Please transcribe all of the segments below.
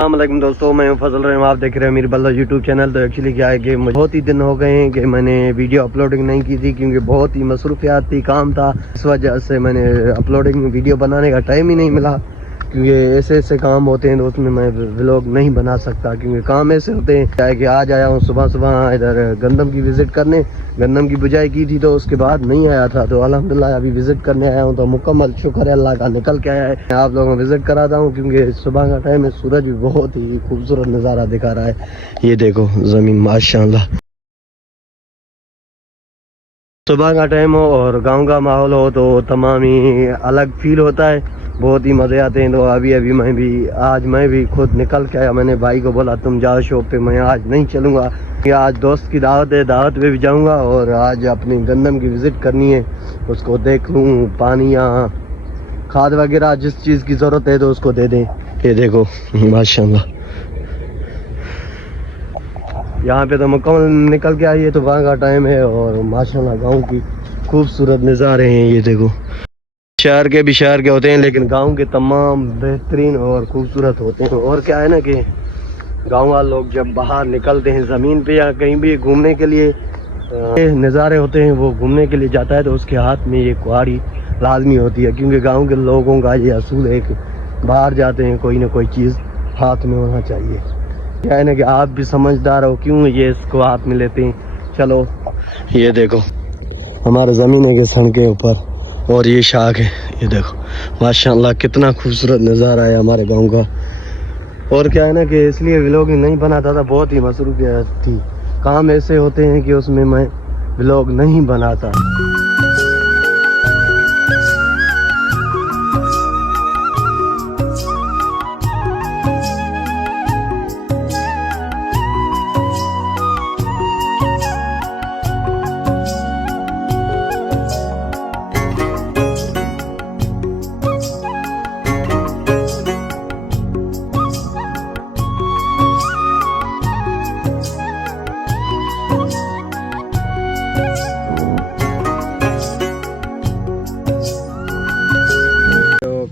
अस्सलामुअलैकुम दोस्तों, मैं हूं फजल रहमान। आप देख रहे हैं मेरी बल्ला यूट्यूब चैनल। तो एक्चुअली क्या है कि मुझे बहुत ही दिन हो गए हैं कि मैंने वीडियो अपलोडिंग नहीं की थी, क्योंकि बहुत ही मसरूफियात थी, काम था। इस वजह से मैंने अपलोडिंग वीडियो बनाने का टाइम ही नहीं मिला, क्योंकि ऐसे ऐसे काम होते हैं तो उसमें मैं व्लॉग नहीं बना सकता, क्योंकि काम ऐसे होते हैं। क्या है कि आज आया हूँ सुबह सुबह इधर गंदम की विज़िट करने। गंदम की बुझाई की थी तो उसके बाद नहीं आया था, तो अल्हम्दुलिल्लाह अभी विज़िट करने आया हूँ। तो मुकम्मल शुक्र है अल्लाह का, निकल के आया है। आप लोगों को विज़िट कराता हूँ, क्योंकि सुबह का टाइम है, सूरज भी बहुत ही खूबसूरत नज़ारा दिखा रहा है। ये देखो ज़मीन माशाल्लाह, सुबह का टाइम हो और गांव का माहौल हो तो तमाम ही अलग फील होता है, बहुत ही मज़े आते हैं। तो अभी मैं भी खुद निकल के आया। मैंने भाई को बोला तुम जाओ शॉप पे, मैं आज नहीं चलूँगा, कि आज दोस्त की दावत है, दावत पे भी जाऊँगा और आज अपनी गंदम की विज़िट करनी है, उसको देख लूँ, पानी या खाद वगैरह जिस चीज़ की ज़रूरत है तो उसको दे दें। ये देखो माशाल्लाह, यहाँ पे तो मुकम्मल निकल के आई है, तो वहाँ का टाइम है और माशाल्लाह गांव की खूबसूरत नज़ारे हैं। ये देखो, शहर के होते हैं, लेकिन गांव के तमाम बेहतरीन और खूबसूरत होते हैं। और क्या है ना कि गांव वाले लोग जब बाहर निकलते हैं ज़मीन पे या कहीं भी घूमने के लिए, नज़ारे होते हैं, वो घूमने के लिए जाता है तो उसके हाथ में ये कुहाड़ी लाजमी होती है, क्योंकि गाँव के लोगों का ये असूल है कि बाहर जाते हैं कोई ना कोई चीज़ हाथ में होना चाहिए। क्या है ना कि आप भी समझदार हो, क्यों ये इसको हाथ में लेते हैं। चलो ये देखो हमारे ज़मीन के सन के ऊपर और ये शाख है, ये देखो माशाल्लाह कितना खूबसूरत नज़ारा है हमारे गांव का। और क्या है ना कि इसलिए व्लॉग नहीं बनाता था, बहुत ही मसरूफियत थी, काम ऐसे होते हैं कि उसमें मैं व्लॉग नहीं बनाता।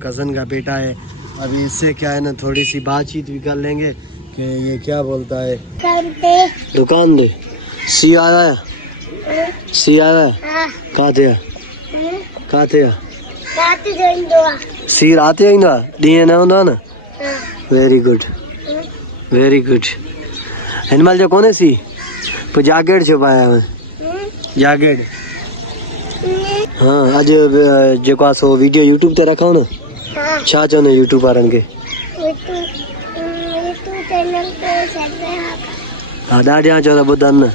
कज़न का बेटा है, अभी इससे क्या है ना थोड़ी सी बातचीत भी कर लेंगे कि ये क्या बोलता है। दुकान दे सी आया है, सी आया है, काते सी रात ही ना दिए ना होना ना। Very good very good. हिनमल जो कोने सी तो जैकेट छुपाया है, जैकेट। हाँ अज जो सो वीडियो यूट्यूब ते रखो ना, छा चवंदा यूट्यूब वारनि खे? हा ॾाढियां चओ त ॿुधनि न।